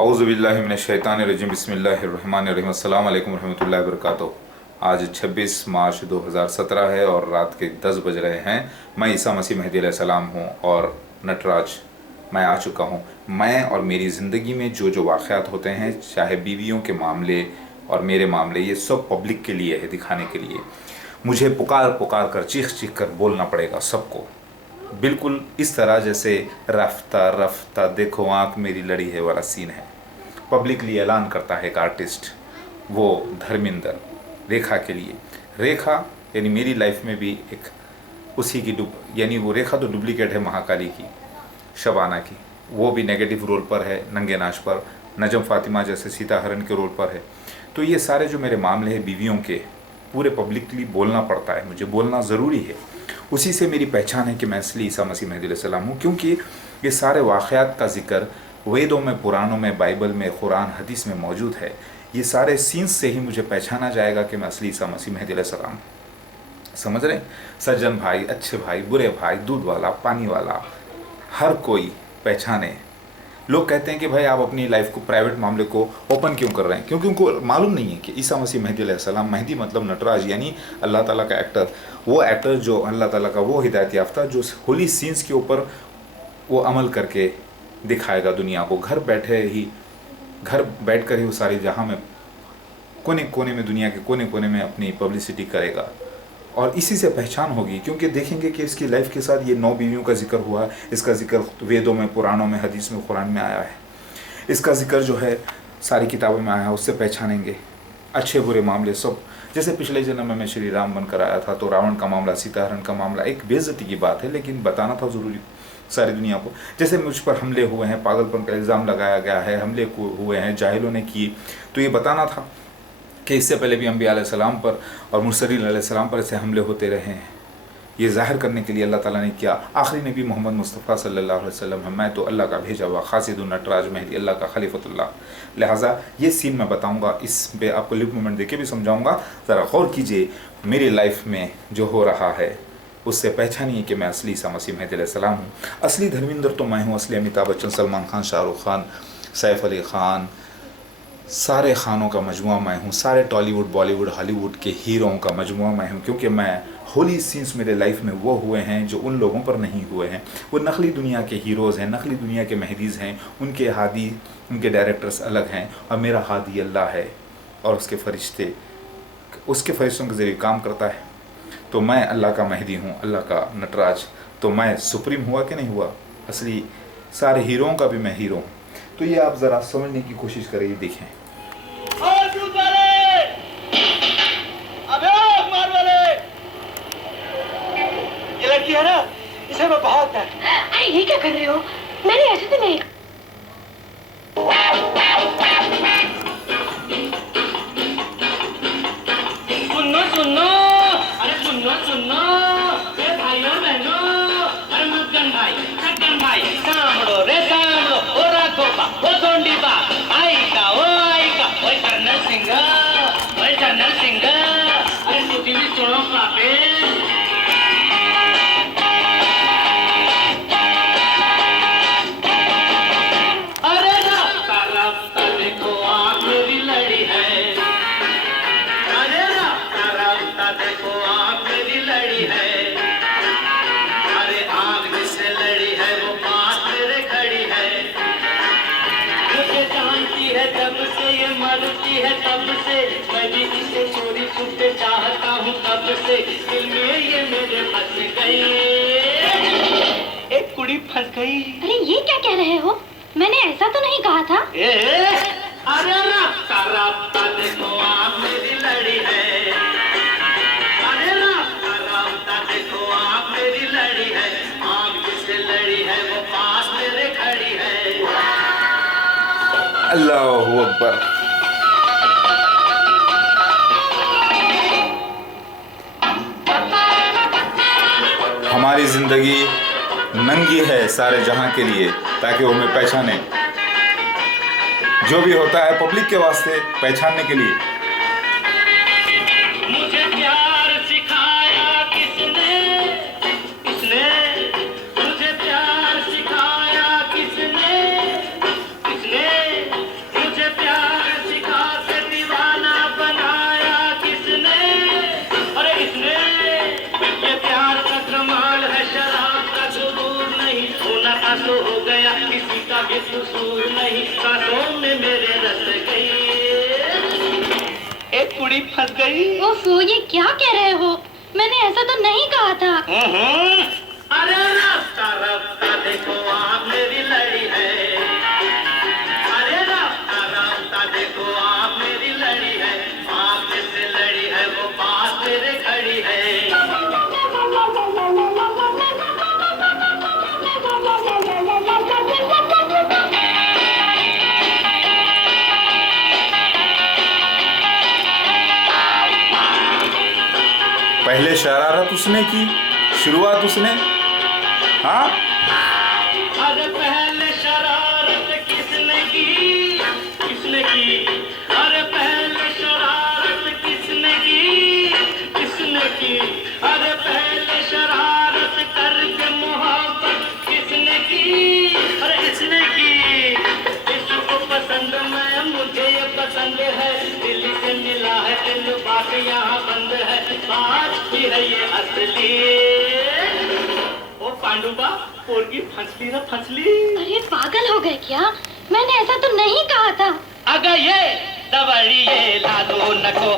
औज़ुबिल्लाहि मिनश्शैतानिर्रजीम बिस्मिल्लाहिर्रहमानिर्रहीम अस्सलाम वालेकुम रहमतुल्लाहि वबरकातुहू। आज 26 मार्च 2017 है और रात के 10 बज रहे हैं। मैं ईसा मसीह मेहदी अलैहिस्सलाम हूँ और नटराज मैं आ चुका हूँ। मैं और मेरी ज़िंदगी में जो जो वाक़यात होते हैं, चाहे बीवियों के मामले और मेरे मामले, ये सब पब्लिक के लिए है, दिखाने के लिए। मुझे पुकार पुकार कर, चीख चीख कर बोलना पड़ेगा सबको, बिल्कुल इस तरह जैसे रफ्ता रफ्ता देखो आँख मेरी लड़ी है वाला सीन है। पब्लिकली ऐलान करता है एक आर्टिस्ट, वो धर्मिंदर, रेखा के लिए। रेखा यानी मेरी लाइफ में भी एक उसी की यानी वो रेखा तो डुप्लीकेट है महाकाली की, शबाना की। वो भी नेगेटिव रोल पर है, नंगे नाच पर, नजम फातिमा जैसे सीता हरण के रोल पर है। तो ये सारे जो मेरे मामले हैं बीवियों के, पूरे पब्लिकली बोलना पड़ता है, मुझे बोलना ज़रूरी है। उसी से मेरी पहचान है कि मैं असली ईसा मसीह मेहदी अलैहिस्सलाम हूँ, क्योंकि ये सारे वाक़यात का ज़िक्र वेदों में, पुराणों में, बाइबल में, कुरान हदीस में मौजूद है। ये सारे सीन्स से ही मुझे पहचाना जाएगा कि मैं असली ईसा मसीह मेहदी अलैहिस्सलाम हूँ। समझ रहे? सज्जन भाई, अच्छे भाई, बुरे भाई, दूध वाला, पानी वाला, हर कोई पहचाने। लोग कहते हैं कि भाई आप अपनी लाइफ को, प्राइवेट मामले को ओपन क्यों कर रहे हैं? क्योंकि उनको मालूम नहीं है कि ईसा मसीह मेहदी अलैहिस्सलाम, मेहदी मतलब नटराज यानी अल्लाह ताला का एक्टर, वो एक्टर जो अल्लाह ताला का वो हिदायत याफ्ता, जो होली सीन्स के ऊपर वो अमल करके दिखाएगा दुनिया को। घर बैठ कर ही वो सारी जहाँ में कोने कोने में, दुनिया के कोने कोने में अपनी पब्लिसिटी करेगा और इसी से पहचान होगी। क्योंकि देखेंगे कि इसकी लाइफ के साथ ये 9 बीवियों का जिक्र हुआ, इसका जिक्र वेदों में, पुराणों में, हदीस में, कुरान में आया है। इसका जिक्र जो है सारी किताबों में आया है, उससे पहचानेंगे अच्छे बुरे मामले सब। जैसे पिछले जन्म में श्री राम बनकर आया था, तो रावण का मामला, सीता हरण का मामला एक बेइज्जती की बात है, लेकिन बताना था ज़रूरी सारी दुनिया को। जैसे मुझ पर हमले हुए हैं, पागलपन का इल्ज़ाम लगाया गया है, हमले हुए हैं, जाहिलों ने किए, तो ये बताना था कि इससे पहले भी अंबिया अलैहिस्सलाम पर और मुरसलीन अलैहिस्सलाम पर ऐसे हमले होते रहे हैं। ये ज़ाहिर करने के लिए अल्लाह ताला ने किया। आखिरी नबी मोहम्मद मुस्तफ़ा सल्लल्लाहु अलैहि वसल्लम है, मैं तो अल्लाह का भेजा हुआ खासिदुन नटराज मेहदी, अल्लाह का खलीफतुल्लाह। लिहाजा ये सीन मैं बताऊंगा, इस पे आपको लिप मोमेंट देके भी समझाऊंगा। ज़रा गौर कीजिए, मेरी लाइफ में जो हो रहा है उससे पहचानिए कि मैं असली ईसा मसीह मेहदी अलैहिस्सलाम हूँ। असली धर्मिंदर तो मैं हूँ, असली अमिताभ बच्चन, सलमान खान, शाहरुख खान, सैफ अली खान, सारे खानों का मजमुआ मैं हूँ। सारे टॉलीवुड, बॉलीवुड, हॉलीवुड के हीरों का मजमुआ मैं हूँ। क्योंकि मैं होली सीन्स मेरे लाइफ में वो हुए हैं जो उन लोगों पर नहीं हुए हैं। वो नकली दुनिया के हीरोज़ हैं, नकली दुनिया के मेहदीज़ हैं, उनके हादी, उनके डायरेक्टर्स अलग हैं, और मेरा हादी अल्लाह है और उसके फरिश्तों के ज़रिए काम करता है। तो मैं अल्लाह का मेहदी हूँ, अल्लाह का नटराज। तो मैं सुप्रीम हुआ कि नहीं हुआ? असली सारे हीरोओं का भी मैं हीरो हूँ। तो ये आप ज़रा समझने की कोशिश करिए, देखें। ये लड़की है ना, इसे मैं बहुत है। अरे ये क्या कर रहे हो? मैंने ऐसे तो नहीं। सुनो सुनो, अरे सुनो सुनो, अरे भाइयों बहनों, अरे मुद्दन भाई, सज्जन भाई, सांभड़ो रे सांभड़ो, ओ राघोबा, ओ सोंडीबा, आइका, ओ कर्नल सिंह, अरे तुझी भी सुनो पापे। है तब से मैं भी इसे चोरी छुपे चाहता हूँ तब से, दिल में ये मेरे फंस गई, एक कुड़ी फंस गई। अरे ये क्या कह रहे हो? मैंने ऐसा तो नहीं कहा था। अरे रास्ता देखो आप मेरी लड़ी है, अरे रास्ता देखो आप मेरी लड़ी है, आँख जिससे लड़ी है वो पास मेरे खड़ी है। अल्लाहू अकबर। हमारी ज़िंदगी नंगी है सारे जहां के लिए, ताकि वो हमें पहचाने। जो भी होता है पब्लिक के वास्ते, पहचानने के लिए। मुझे प्यार सिखाया किसने, मुझे प्यार सिखाया किसने, कसूर नहीं, सांसों में मेरे रस गई। एक कुड़ी फंस गई। ओफो, ये क्या कह रहे हो? मैंने ऐसा तो नहीं कहा था। अरे रास्ता रास्ता देखो आप मेरी लड़ी है। अरे रास्ता रास्ता देखो आप मेरी लड़ी है। आप जिससे लड़ी है वो पास मेरे खड़ी है। पहले शरारत उसने की, शुरुआत उसने। हाँ, अरे पहले शरारत किसने की? किसने की? अरे पहले शरारत किसने की? किसने की? अरे पहले शरारत करके मोहब्बत किसने की? अरे इसने की। इसको पसंद मैं, मुझे ये पसंद है। दिल से मिला है दिल, बात यहाँ बंद है। आज भी है ये असली। ओ पांडुबा, पोरगी फंसली ना फंसली। अरे पागल हो गए क्या? मैंने ऐसा तो नहीं कहा था। अगर ये दबड़ी ये लादो नको,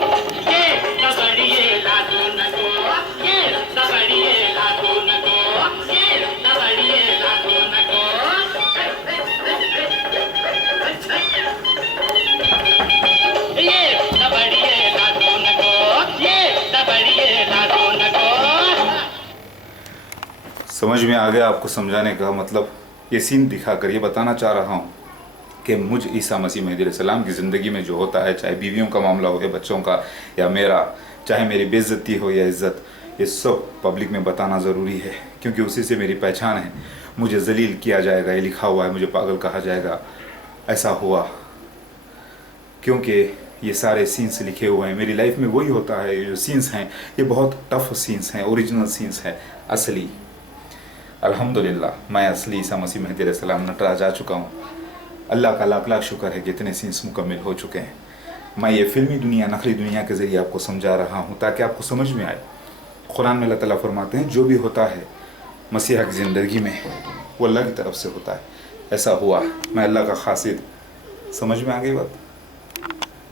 ये दबड़ी ये लादो नको, ये दबड़ी ये लादो नको, ये दबड़ी ये लादो नको। ये दबड़ी ये लादो नको, ये दबड़ी ये लादो नको। समझ में आ गया आपको समझाने का मतलब? ये सीन दिखाकर ये बताना चाह रहा हूँ कि मुझ ईसा मसीह मेहदी अलैहिस्सलाम की ज़िंदगी में जो होता है, चाहे बीवियों का मामला हो या बच्चों का या मेरा, चाहे मेरी बेइज्जती हो या इज़्ज़त, ये सब पब्लिक में बताना ज़रूरी है, क्योंकि उसी से मेरी पहचान है। मुझे जलील किया जाएगा, ये लिखा हुआ है, मुझे पागल कहा जाएगा। ऐसा हुआ क्योंकि ये सारे सीन्स लिखे हुए हैं। मेरी लाइफ में वही होता है। ये जो सीन्स हैं ये बहुत टफ सीन्स हैं, ओरिजिनल सीन्स हैं, असली। अल्हम्दुलिल्लाह मैं असली ईसा मसीह मेहदी अलैहिस्सलाम नटराज आ चुका हूँ। अल्लाह का लाख लाख शुक्र है कि इतने सीन्स मुकम्मल हो चुके हैं। मैं ये फिल्मी दुनिया, नकली दुनिया के ज़रिए आपको समझा रहा हूँ ताकि आपको समझ में आए। कुरान में अल्लाह ताला फरमाते हैं जो भी होता है मसीहा की ज़िंदगी में वो अल्लाह की तरफ से होता है। ऐसा हुआ, मैं अल्लाह का खासिद। समझ में आ गई बात?